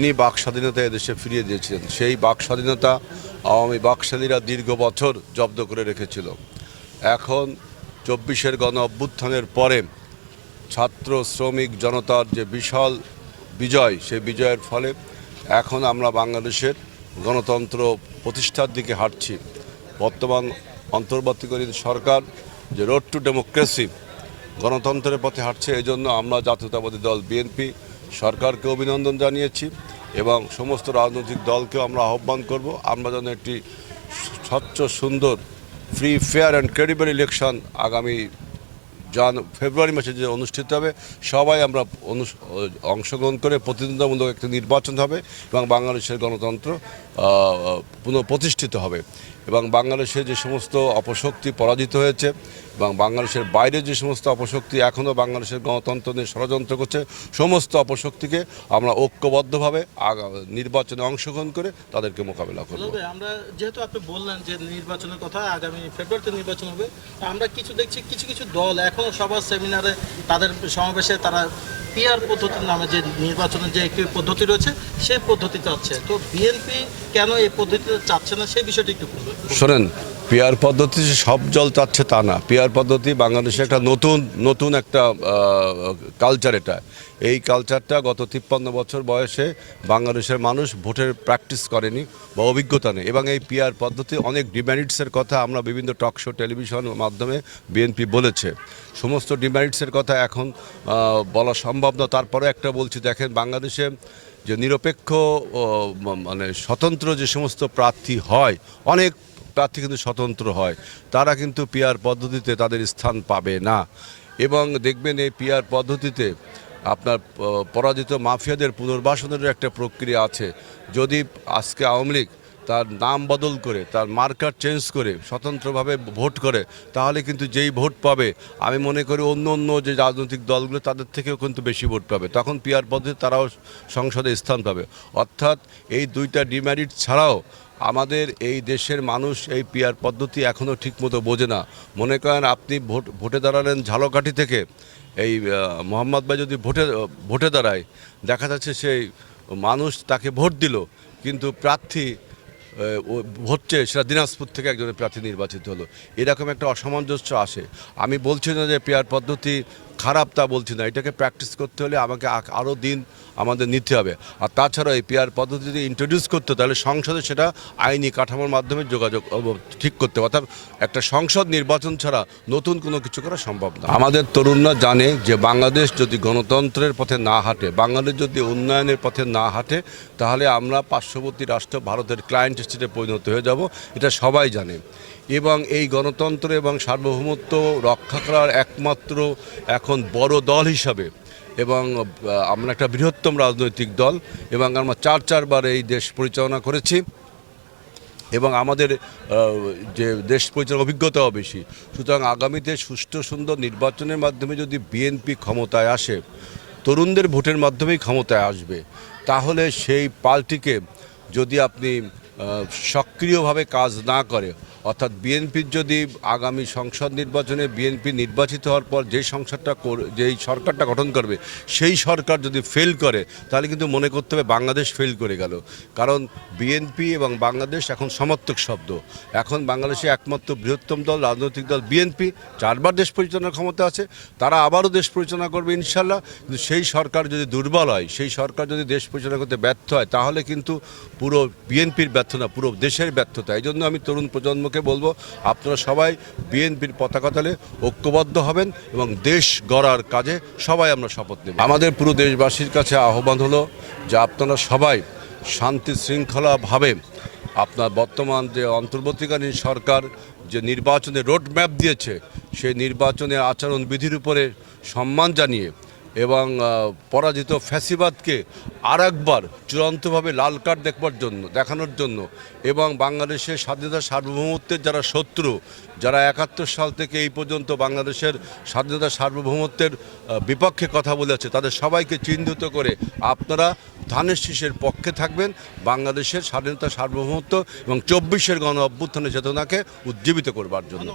তিনি বাক স্বাধীনতা এদেশে ফিরিয়ে দিয়েছিলেন। সেই বাক স্বাধীনতা আওয়ামী বাকশালীরা দীর্ঘ বছর জব্দ করে রেখেছিল। এখন চব্বিশের গণ অভ্যুত্থানের পরে ছাত্র শ্রমিক জনতার যে বিশাল বিজয়, সেই বিজয়ের ফলে এখন আমরা বাংলাদেশের গণতন্ত্র প্রতিষ্ঠার দিকে হাঁটছি। বর্তমান অন্তর্বর্তীকালীন সরকার যে রোড টু ডেমোক্রেসি গণতন্ত্রের পথে হাঁটছে এই জন্য আমরা জাতীয়তাবাদী দল, বিএনপি সরকারকে অভিনন্দন জানিয়েছি। এবং সমস্ত রাজনৈতিক দলকেও আমরা আহ্বান করব। আমরা যেন একটি স্বচ্ছ, সুন্দর free fair and credible election আগামী জান ফেব্রুয়ারি মাসে যে অনুষ্ঠিত হবে, সবাই আমরা অংশগ্রহণ করে প্রতিদ্বন্দ্বিতামূলক একটি নির্বাচন হবে এবং বাংলাদেশের গণতন্ত্র পুনঃপ্রতিষ্ঠিত হবে। এবং বাংলাদেশে যে সমস্ত অপশক্তি পরাজিত হয়েছে এবং বাংলাদেশের বাইরে যে সমস্ত অপশক্তি এখনও বাংলাদেশের গণতন্ত্র নিয়ে ষড়যন্ত্র করছে সমস্ত অপশক্তিকে আমরা ঐক্যবদ্ধভাবে নির্বাচনে অংশগ্রহণ করে তাদেরকে মোকাবেলা করব। আমরা যেহেতু আপনি বললেন যে নির্বাচনের কথা আগামী ফেব্রুয়ারিতে নির্বাচন হবে আমরা কিছু দেখছি কিছু কিছু দল এখনও সবার সেমিনারে তাদের সমাবেশে তারা পিআর পদ্ধতির নামে যে নির্বাচনের যে একটি পদ্ধতি রয়েছে সেই পদ্ধতি চাচ্ছে। তো বিএনপি কেন এই পদ্ধতিতে চাচ্ছে না সেই বিষয়টি একটু শোনেন পিয়ার পদ্ধতি সব জল চাচ্ছে তা না। পিয়ার পদ্ধতি বাংলাদেশে একটা নতুন নতুন একটা কালচার এটা। এই কালচারটা গত তিপ্পান্ন বছর বয়সে বাংলাদেশের মানুষ ভোটের প্র্যাকটিস করেনি বা অভিজ্ঞতা নেই। এবং এই পিয়ার পদ্ধতি অনেক ডিমেরিটসের কথা আমরা বিভিন্ন টক শো টেলিভিশন মাধ্যমে বিএনপি বলেছে। সমস্ত ডিমেরিটসের কথা এখন বলা সম্ভব না। তারপরে একটা বলছি, দেখেন বাংলাদেশে যে নিরপেক্ষ মানে স্বতন্ত্র যে সমস্ত প্রার্থী হয়, অনেক প্রার্থী কিন্তু স্বতন্ত্র হয়। তারা কিন্তু পিয়ার পদ্ধতিতে তাদের স্থান পাবে না। এবং দেখবেন এই পিয়ার পদ্ধতিতে আপনার পরাজিত মাফিয়াদের পুনর্বাসনেরও একটা প্রক্রিয়া আছে। যদি আজকে আওয়ামী লীগ তার নাম বদল করে, তার মার্কার চেঞ্জ করে, স্বতন্ত্রভাবে ভোট করে, তাহলে কিন্তু যেই ভোট পাবে, আমি মনে করি অন্য অন্য যে রাজনৈতিক দলগুলো তাদের থেকেও কিন্তু বেশি ভোট পাবে। তখন পিয়ার পদ্ধতি তারাও সংসদে স্থান পাবে। অর্থাৎ এই দুইটা ডিমেরিট ছাড়াও আমাদের এই দেশের মানুষ এই পিয়ার পদ্ধতি এখনও ঠিকমতো বোঝে না। মনে করেন আপনি ভোট, ভোটে দাঁড়ালেন ঝালকাঠি থেকে, এই মোহাম্মদ ভাই যদি ভোটে ভোটে দাঁড়ায়, দেখা যাচ্ছে সেই মানুষ তাকে ভোট দিল, কিন্তু প্রার্থী ও হচ্ছে সেটা দিনাজপুর থেকে একজনের প্রার্থী নির্বাচিত হলো। এরকম একটা অসামঞ্জস্য আসে। আমি বলছি না যে পেয়ার পদ্ধতি খারাপ তা বলছি না, এটাকে প্র্যাকটিস করতে হলে আমাকে আরও দিন আমাদের নিতে হবে। আর তাছাড়া এই পেয়ার পদ্ধতি যদি ইন্ট্রোডিউস করতে, তাহলে সংসদে সেটা আইনি কাঠামোর মাধ্যমে যোগাযোগ ঠিক করতে অর্থাৎ একটা সংসদ নির্বাচন ছাড়া নতুন কোনো কিছু করা সম্ভব না। আমাদের তরুণরা জানে যে বাংলাদেশ যদি গণতন্ত্রের পথে না হাঁটে, বাংলাদেশ যদি উন্নয়নের পথে না হাঁটে, তাহলে আমরা পার্শ্ববর্তী রাষ্ট্র ভারতের ক্লায়েন্ট স্টেটে পরিণত হয়ে যাব, এটা সবাই জানে। এবং এই গণতন্ত্র এবং সার্বভৌমত্ব রক্ষা করার একমাত্র এখন বড় দল হিসাবে এবং আমরা একটা বৃহত্তম রাজনৈতিক দল এবং আমরা চার চারবার এই দেশ পরিচালনা করেছি এবং আমাদের যে দেশ পরিচালনার অভিজ্ঞতাও বেশি। সুতরাং আগামীতে সুষ্ঠু, সুন্দর নির্বাচনের মাধ্যমে যদি বিএনপি ক্ষমতায় আসে, তরুণদের ভোটের মাধ্যমেই ক্ষমতায় আসবে, তাহলে সেই পার্টিকে যদি আপনি সক্রিয়ভাবে কাজ না করে অর্থাৎ বিএনপির যদি আগামী সংসদ নির্বাচনে বিএনপি নির্বাচিত হওয়ার পর যেই সংসদটা যেই সরকারটা গঠন করবে, সেই সরকার যদি ফেল করে, তাহলে কিন্তু মনে করতে হবে বাংলাদেশ ফেল করে গেল। কারণ বিএনপি এবং বাংলাদেশ এখন সমর্থক শব্দ। এখন বাংলাদেশে একমাত্র বৃহত্তম দল, রাজনৈতিক দল বিএনপি। চারবার দেশ পরিচালনার ক্ষমতা আছে, তারা আবারও দেশ পরিচালনা করবে ইনশাল্লাহ কিন্তু সেই সরকার যদি দুর্বল হয়, সেই সরকার যদি দেশ পরিচালনা করতে ব্যর্থ হয়, তাহলে কিন্তু পুরো বিএনপির ব্যর্থ না পুরো দেশের ব্যর্থতা এই জন্য আমি তরুণ প্রজন্মকে বলব, আপনারা সবাই বিএনপির পতাকা তলে ঐক্যবদ্ধ হবেন এবং দেশ গড়ার কাজে সবাই আমরা শপথ নেব। আমাদের পুরো দেশবাসীর কাছে আহ্বান হলো যে আপনারা সবাই শান্তি শৃঙ্খলাভাবে আপনার বর্তমান যে অন্তর্বর্তীকালীন সরকার যে নির্বাচনের রোড ম্যাপ দিয়েছে, সেই নির্বাচনের আচরণ বিধির উপরে সম্মান জানিয়ে এবং পরাজিত ফ্যাসিবাদকে আর একবার চূড়ান্তভাবে লাল কার্ড দেখবার জন্য, দেখানোর জন্য এবং বাংলাদেশের স্বাধীনতা সার্বভৌমত্বের যারা শত্রু, যারা একাত্তর সাল থেকে এই পর্যন্ত বাংলাদেশের স্বাধীনতা সার্বভৌমত্বের বিপক্ষে কথা বলেছে, তাদের সবাইকে চিহ্নিত করে আপনারা ধানের শীষের পক্ষে থাকবেন, বাংলাদেশের স্বাধীনতা সার্বভৌমত্ব এবং চব্বিশের গণ অভ্যুত্থানের চেতনাকে উজ্জীবিত করবার জন্য।